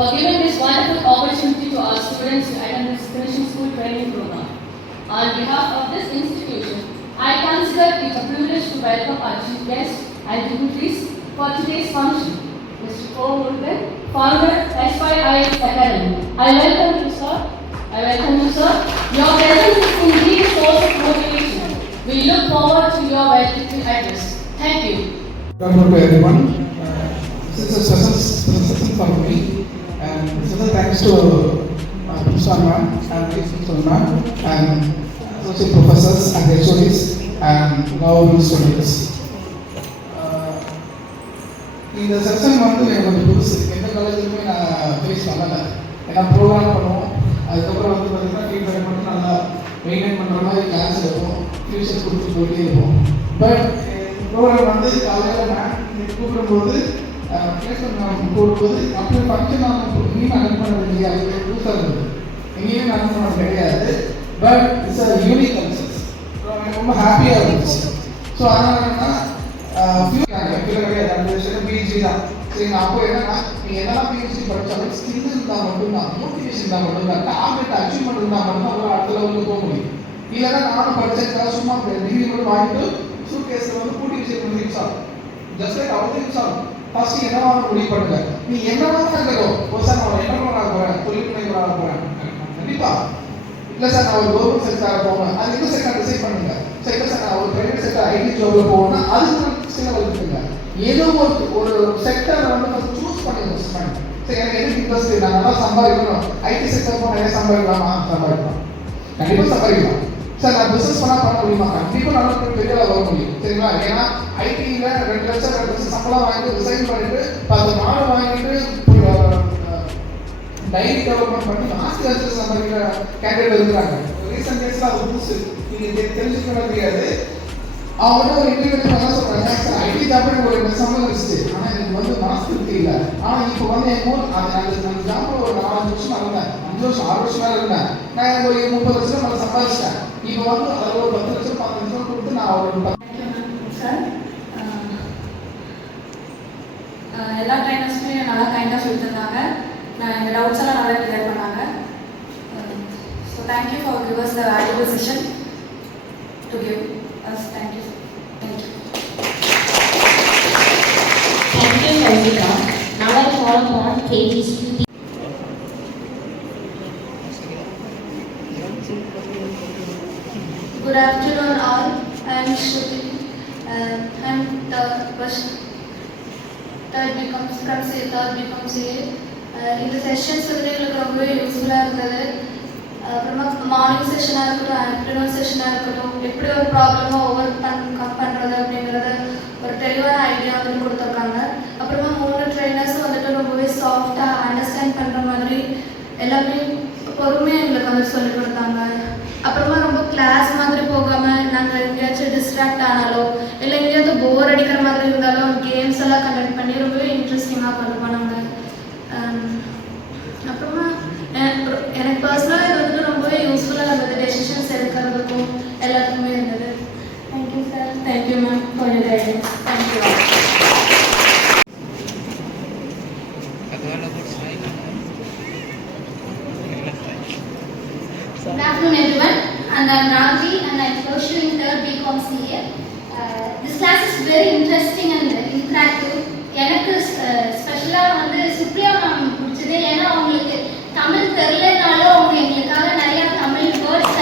for giving this wonderful opportunity to our students to attend this finishing school training program. On behalf of this institution, I consider it a privilege to welcome our chief guest and dignitaries for today's function, Mr. O. Murugan, founder, SYIS Academy. I welcome you, sir. Your presence is indeed a source of motivation. We look forward to your welcoming address. Thank you. Good morning, everyone. This is a special session for me, and special thanks to Professor Ma'am and Principal Ma'am and associate professors and HODs and now students. இந்த செக்ஷன் வந்து எனக்கு கொஞ்சம் புதுசு. எந்த காலேஜ்லையுமே நான் ஃபேஸ் பண்ணலை. ஏன்னா ப்ரோக்ராம் பண்ணுவோம், அதுக்கப்புறம் வந்து பார்த்தீங்கன்னா ஃபீட்பேக் மட்டும் நல்லா மெயின்டைன் பண்ணுற மாதிரி கிளாஸ் இருக்கும், ஃபியூச்சர் கொடுத்து போயிட்டே இருப்போம். பட் ப்ரோக்ராம் வந்து காலையில் நான் கூப்பிடும்போது பிளேஸ்மெண்ட் கூடும்போது அப்படியே ஃபங்க்ஷன் நான் எங்கேயும் அட்டன் பண்ணது இல்லையா, அது புதுசாக இருந்தது. எங்கேயுமே அட்டன் பண்ணது கிடையாது. But it's a unique concept. எனக்கு ரொம்ப ஹாப்பியாக இருந்துச்சு. ஸோ அதனால் என்னன்னா பிஹெச்டி தான் சரிங்க. அப்போ என்னன்னா நீங்கள் என்னெல்லாம் பிஹெச்டி படித்தாலும் ஸ்கில் இருந்தால் மட்டும்தான், மோட்டிவேஷன் இருந்தால் மட்டும்தான், டார்கெட் அச்சீவ்மெண்ட் இருந்தால் மட்டும்தான் ஒரு அடுத்த லெவலுக்கு போக முடியும். இல்லைன்னா நானும் படிச்சிருக்கேன் சும்மா டிகிரி மட்டும் வாங்கிட்டு சூட் கேஸில் வந்து கூட்டி வச்சுருக்க யூஸ் ஆகும். ஜஸ்ட் லைக் அவ்வளோ யூஸ் ஆகும். ஃபர்ஸ்ட் என்னவா முடிவு பண்ணுங்க. நீ என்னவா இருக்கட்டும், ஒரு சார் நான் என்ன பண்ண போகிறேன், தொழில் முனைவராக போகிறேன், கண்டிப்பாா இல்லை சார் நான் ஒரு கவர்மெண்ட் செக்டராக போவேன், அது என்ன செக்டர் டிசைட் பண்ணுங்க. சரி இல்லை சார் நான் ஒரு பிரைவேட் செக்டர் ஐடி ஜாப்ல போவேன்னா அதுக்கு சில வளர்த்துங்க. ஏதோ ஒரு செக்டரை வந்து நம்ம சூஸ் பண்ணிடுங்க. சரி எனக்கு எதுக்கு இன்ட்ரெஸ்ட், நான் நல்லா சம்பாதிக்கணும், ஐடி செக்டர் போனால் நிறைய சம்பாதிக்கலாமா, சம்பாதிக்கலாம், கண்டிப்பாக சம்பாதிக்கலாம். சார் நான் பிஸ்னஸ் பண்ண முடியுமா, கண்டிப்பாக நல்லா பெரிய வர முடியும். சரிங்களா? ஏன்னா ஐடியில் 2 லட்சம் சம்பளம் வாங்கிட்டு ரிசைன் பண்ணிட்டு 10 மாடு வாங்கிட்டு டைரி டெவலப்மெண்ட் பண்ணி மாஸ்டர் லட்சம் சம்பாதிக்கிற கேண்டிடேட் இருக்கிறாங்க. ரீசெண்ட் டேஸில் அது புதுசு, நீங்கள் தெரிஞ்சுக்க தெரியாது. அவங்க ஒரு இன்டர்வியூ என்ன சொல்கிறாங்க, சார் ஐடி ஜாப் ஒரு சம்பளம் இருந்துச்சு, ஆனால் எனக்கு வந்து மனசு திருப்தி இல்லை. ஆனால் இப்போ வந்து என் ஊர் அந்த ஜாப்பில் ஒரு 4-5 வருஷம் இருந்தேன், 5 வருஷம் 6 வருஷம் மேலே இருந்தேன். நான் எனக்கு ஒரு 30 லட்சம் நல்லா சம்பாதிச்சிட்டேன். இப்போ வந்து அதில் ஒரு 10 லட்சம் 15 லட்சம் கொடுத்து நான் ஒரு சார் எல்லா ட்ரைனர்ஸுமே நல்லா கைண்டாக சொல்லி தந்தாங்க. நான் எங்கள் டவுட்ஸ் எல்லாம் நல்லா கிளியர் பண்ணாங்க. So thank you for give us the valuable session to give us. Thank you. Thank you, Shazika. Now I call upon KGC. Good afternoon all. I am Shruti. I am third BCom CA. இந்த செஷன்ஸ் வந்து எங்களுக்கு ரொம்பவே யூஸ்ஃபுல்லாக இருந்தது. அப்புறமா மார்னிங் செஷனாக இருக்கட்டும், ஆஃப்டர்நூன் செஷனாக இருக்கட்டும், எப்படி ஒரு ப்ராப்ளமோ ஓவர் கம் பண்ணுறது அப்படிங்கிறத ஒரு தெளிவான ஐடியா வந்துட்டு கொடுத்துருக்காங்க. அப்புறமா 3 ட்ரைனர்ஸும் வந்துட்டு ரொம்பவே சாஃப்டாக அண்டர்ஸ்டாண்ட் பண்ணுற மாதிரி எல்லாமே பொறுமையாக எங்களுக்கு வந்து சொல்லிக் கொடுத்தாங்க. அப்புறமா ரொம்ப கிளாஸ் மாதிரி போகாமல் நாங்கள் எங்கேயாச்சும் டிஸ்ட்ராக்ட் ஆனாலோ இல்லை எங்கேயாவது போர் அடிக்கிற மாதிரி இருந்தாலும் கேம்ஸ் எல்லாம் கண்டக்ட் பண்ணி ரொம்பவே இன்ட்ரெஸ்டிங்காக கொண்டு போனாங்க. அப்புறமா எனக்கு பர்சனலாக இது வந்துட்டு ரொம்பவே யூஸ்ஃபுல்லாக இருந்தது. டெசிஷன்ஸ் எடுக்கிறதுக்கும் எல்லாத்துக்குமே இருந்தது. Thank you sir. Thank you ma'am for your guidance. Thank you. Good afternoon everyone, and I am Ragji and I am pursuing 3rd BCom CA. This class is very interesting and interactive. எனக்கு ஸ்பெஷலாக வந்து சுப்ரியா மேம் பிடிச்சது. ஏன்னா அவங்களுக்கு தமிழ் தெரியலனாலும் அவங்க எங்களுக்காக நிறையா தமிழ் வேர்ட்ஸ்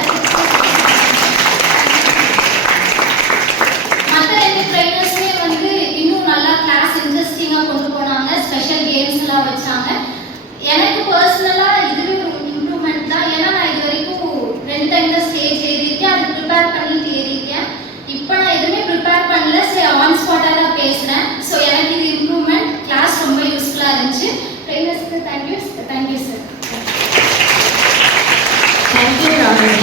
மற்ற 2 ட்ரைனர்ஸுமே வந்து இன்னும் நல்லா கிளாஸ் இன்ட்ரெஸ்டிங்காக கொண்டு போனாங்க. ஸ்பெஷல் கேம்ஸ் எல்லாம் வச்சாங்க. எனக்கு பர்சனலாக இதுவே ஒரு இம்ப்ரூவ்மெண்ட் தான். ஏன்னா நான் இது வரைக்கும் 2 டைம் தான் ஸ்டேஜ் ஏறியிருக்கேன், அது ப்ரிப்பேர் பண்ணிட்டு ஏறியிருக்கேன். இப்போ நான் எதுவுமே ப்ரிப்பேர் பண்ணல, சரி ஆன் ஸ்பாட்டாக தான் பேசுகிறேன். ஸோ எனக்கு இது இம்ப்ரூவ்மெண்ட். கிளாஸ் ரொம்ப யூஸ்ஃபுல்லாக இருந்துச்சு. ட்ரைனர்ஸ்க்கு thank you sir. Thank you, Rahul.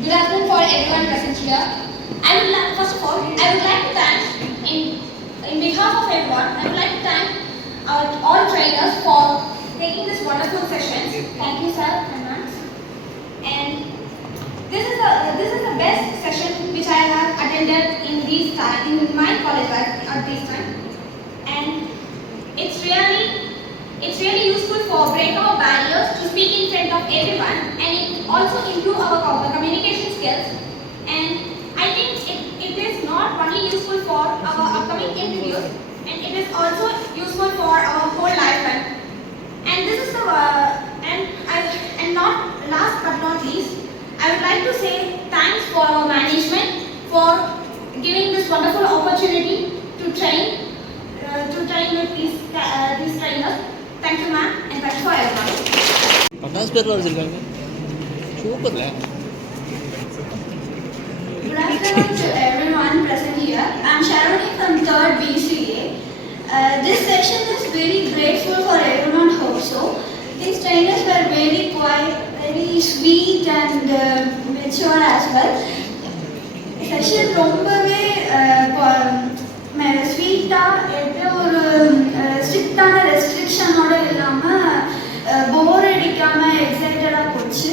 Good afternoon for everyone present here. First of all, I would like to thank, in behalf of everyone, I would like to thank all trainers for taking this wonderful session. Thank you, sir and ma'am. And this is the best session which I have attended attended in my college life at this time, and it's really useful for break our barriers to speak in front of everyone, and it also improve our communication skills. And I think it is not only useful for our upcoming interviews, and it is also useful for our whole lifetime. And this is the and not last but not least, I would like to say thanks for our management for giving this wonderful opportunity to train with these trainers. Thank you, ma'am, and thank you for everyone. பட்டாசு பேர்லாம் வச்சிருக்காங்க சூப்பர்ல. Good afternoon to everyone present here. I'm Sharoni from 3rd BCA. This session is very grateful for everyone also. These trainers were very quiet, very sweet and mature as well. Session ரொம்பவே ஸ்வீட்டாக எந்த ஒரு ஸ்ட்ரிக்டான ரெஸ்ட்ரிக்ஷனோட இல்லாமல் போர் அடிக்காமல் எக்ஸைட்டடாக போச்சு.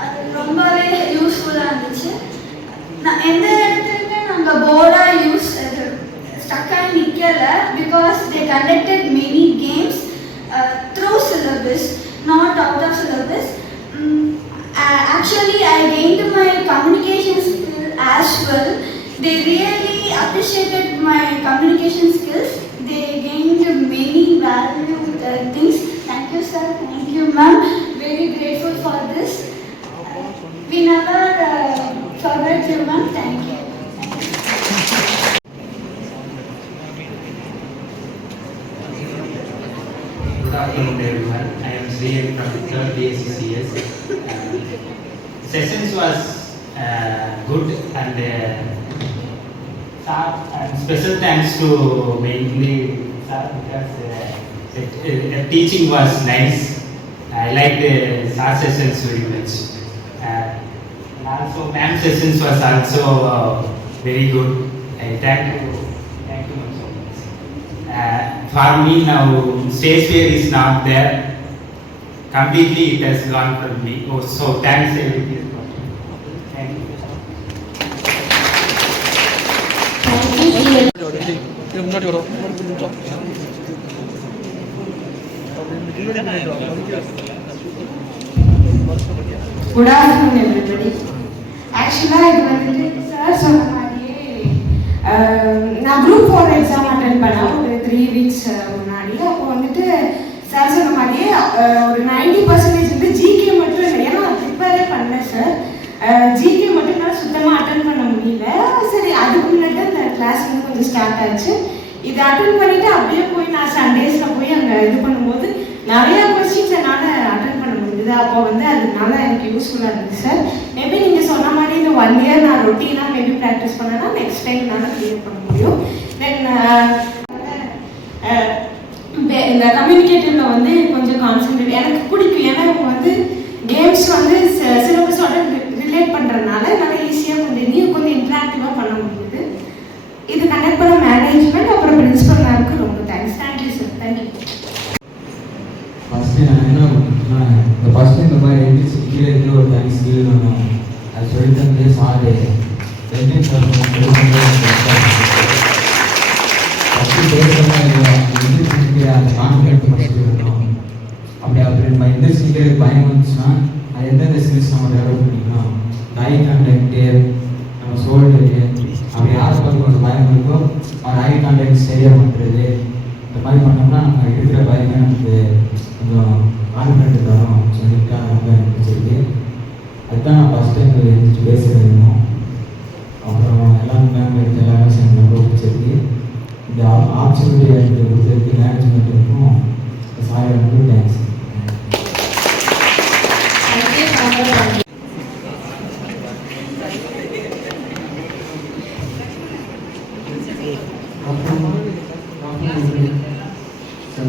அது ரொம்பவே யூஸ்ஃபுல்லாக இருந்துச்சு. நான் எந்த இடத்துலையுமே நாங்கள் போர்டாக ஸ்டக்காக நிற்கலை, because they conducted many games through syllabus, not out of syllabus. Actually, I gained my communication skill as well. They really appreciated my communication skills. They gained many valuable things. Thank you, sir. Thank you, ma'am. Very grateful for this. We never forget you, ma'am. Thank you. Good afternoon, everyone. I am Sriyan from 3rd BSCS. Sessions was good and special thanks to mainly sir because teaching was nice. I liked the sir sessions very much. And also ma'am sessions was also very good. I thank you so much. For me now, stage fear is not there. Completely it has gone from me. Oh, so thanks everything. Thank you. முன்னாடி வரும். Good afternoon, everybody. Actually, இது வந்துட்டு சார் சொன்ன மாதிரியே நான் குரூப் 4 exam attend பண்ணேன் ஒரு 3 வீக்ஸ் முன்னாடி. அப்போ வந்துட்டு சார் சொன்ன மாதிரியே ஒரு 90% வந்து ஜிகே மட்டும் இல்லை, ஏன்னா நான் ப்ரிப்பேரே பண்ணேன் சார். ஜிகே மட்டும் என்னால் சுத்தமாக அட்டன் பண்ண முடியல. சரி, அதுக்கு முன்னாடி அந்த கிளாஸ் வந்து கொஞ்சம் ஸ்டார்ட் ஆச்சு. இதை அட்டன் பண்ணிவிட்டு அப்படியே போய் நான் சண்டேஸில் போய் அங்கே இது பண்ணும்போது நிறையா கொஸ்டின்ஸ் என்னால் அட்டன் பண்ண முடியுது. அப்போ வந்து அதனால எனக்கு யூஸ்ஃபுல்லாக இருந்துச்சு சார். மேபி நீங்கள் சொன்ன மாதிரி இந்த 1 இயர் நான் ரொட்டீனாக மேபி ப்ராக்டிஸ் பண்ணேன்னா நெக்ஸ்ட் டைம் என்னால் கிளியர் பண்ண முடியும். தென் இந்த கம்யூனிகேட்டிவ்ல வந்து கொஞ்சம் கான்சென்ட்ரேட் எனக்கு பிடிக்கும். ஏன்னா இவங்க வந்து கேம்ஸ் வந்து சிலபஸோட ரிலேட் பண்ணுறதுனால என்னால் ஈஸியாக கொஞ்சம் இன்ட்ராக்டிவாக பண்ண முடியுது. இது கண்டக்ட் பண்ண மேனேஜ்மெண்ட் அப்புறம் பிரின்சிபல் மேம்க்கு ரொம்ப thanks. Thank you sir. Thank you. First நான் என்ன பண்ணேன்னா இந்த ஃபஸ்ட்டு இந்த மாதிரி எழுந்திரிச்சு கீழே இருக்கிற ஒரு தனி ஸ்கில் வேணும். அது சொல்லிட்டு வந்து சார் ஃபஸ்ட்டு பேசுகிறதா இல்லை, எந்திரிச்சு அந்த கான்ஃபிடென்ட் ஃபஸ்ட்டு வேணும். அப்படி நம்ம எந்திரிச்சுக்கிட்டே பயம் வந்துச்சுன்னா அது எந்தெந்த ஸ்கில்ஸ் நம்ம டெவலப் பண்ணிக்கலாம். ஐ கான்டாக்டு, நம்ம ஷோல்டரு, அப்படி யாரை பார்த்து கொஞ்சம் பயம் இருக்கோ அவர் ஐ கான்டாக்ட் சரியாக பண்ணுறது. இந்த மாதிரி பண்ணோம்னா நம்ம இருக்கிற பயமே நமக்கு கொஞ்சம் கான்ஃபிடென்ட் தரும் சொல்லிட்டு ரொம்ப எனக்கு பிடிச்சிருக்கு. அதுதான் நான் ஃபஸ்ட் டைம் எழுந்திரிச்சு பேசுகிறதும் அப்புறம் எல்லாம் மேம் எடுத்து எல்லாமே எனக்கு ரொம்ப பிடிச்சிருக்கு. இந்த ஆப்பர்ச்சுனிட்டி எனக்கு கொடுத்ததுக்கு மேனேஜ்மெண்ட்டுக்கும் சார் ரொம்ப thanks.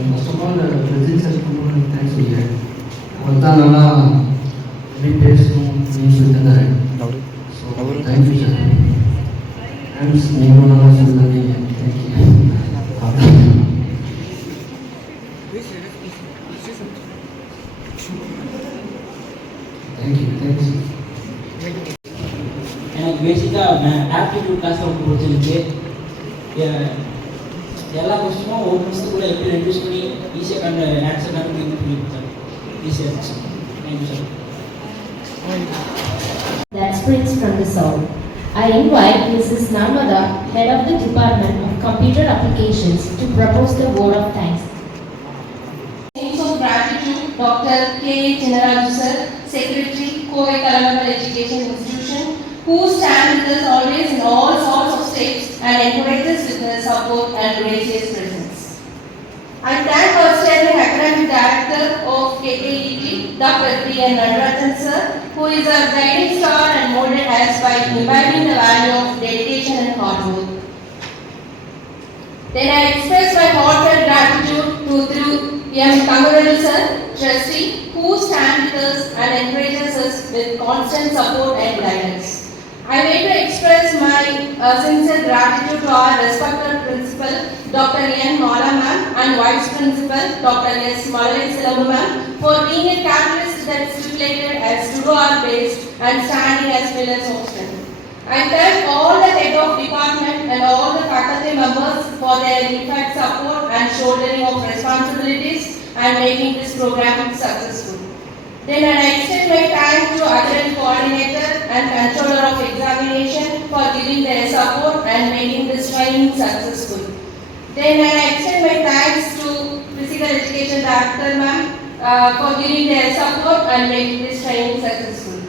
First of all, President Sir, thanks to you. அவர்தான் நல்லா எப்படி பேசணும் அப்படின்னு சொல்லி தந்தாரு. So thank you sir. தேங்க்ஸ், நீங்களும் நல்லா சொல்லி தந்தீங்க. தேங்க்யூ. தேங்க்யூ. எனக்கு பேசிக்காக ஆப்டிடியூட் கிளாஸ் ரொம்ப பிடிச்சிருந்துச்சு. எல்லா கொஸ்டினும் ஒரு நிமிஷத்துக்குள்ளே எப்படி ரெடியூஸ் பண்ணி ஈஸியாக ஆன்சர் கண்டுபிடிக்க சொல்லி கொடுத்தாங்க. ஈஸியாக இருந்துச்சு. Thank you sir. That springs from the soul. I invite Mrs. Narmada, Head of the Department of Computer Applications, to propose the word of thanks. Names of gratitude, Dr. K. Chinaraju sir, Secretary, Kovai Kalamangal Education Institution, who stand with us always in all sorts of steps and encourages with their support and gracious presence. I thank outstanding academic director of KKET, Dr. P. N. Nadarajan sir, who is our guiding star and molded us by imbibing the value of dedication and hard work. Then I express my heartfelt gratitude to M. Kangaraju sir, trustee, who stands with us and encourages us with constant support and guidance. I wish to express my sincere gratitude to our respected principal, Dr. N. Mala ma'am, and Vice Principal, Dr. S. Malavai Silamu ma'am, for being a catalyst that stipulated as to do our best and standing as pillars of strength. I thank all the head of department and all the faculty members for their effort, support and shouldering of responsibilities and making this program successful. Then I extend my thanks to academic coordinator and controller of examination for giving their support and making this training successful. Then I extend my thanks to physical education director ma'am for giving their support and making this training successful.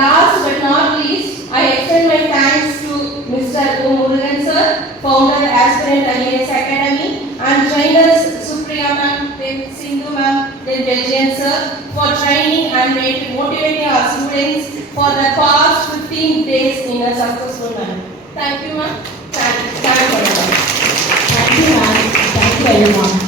Last but not least, I extend my thanks to Mr. O. Murugan sir, founder Aspirant IAS Academy, and trainers Supriya ma'am, then Sindhu ma'am, then Belgian sir, for training and motivating our students for the past 15 days in a successful manner. Thank you ma'am. Thank you. Thank you, ma'am. Thank you, everyone.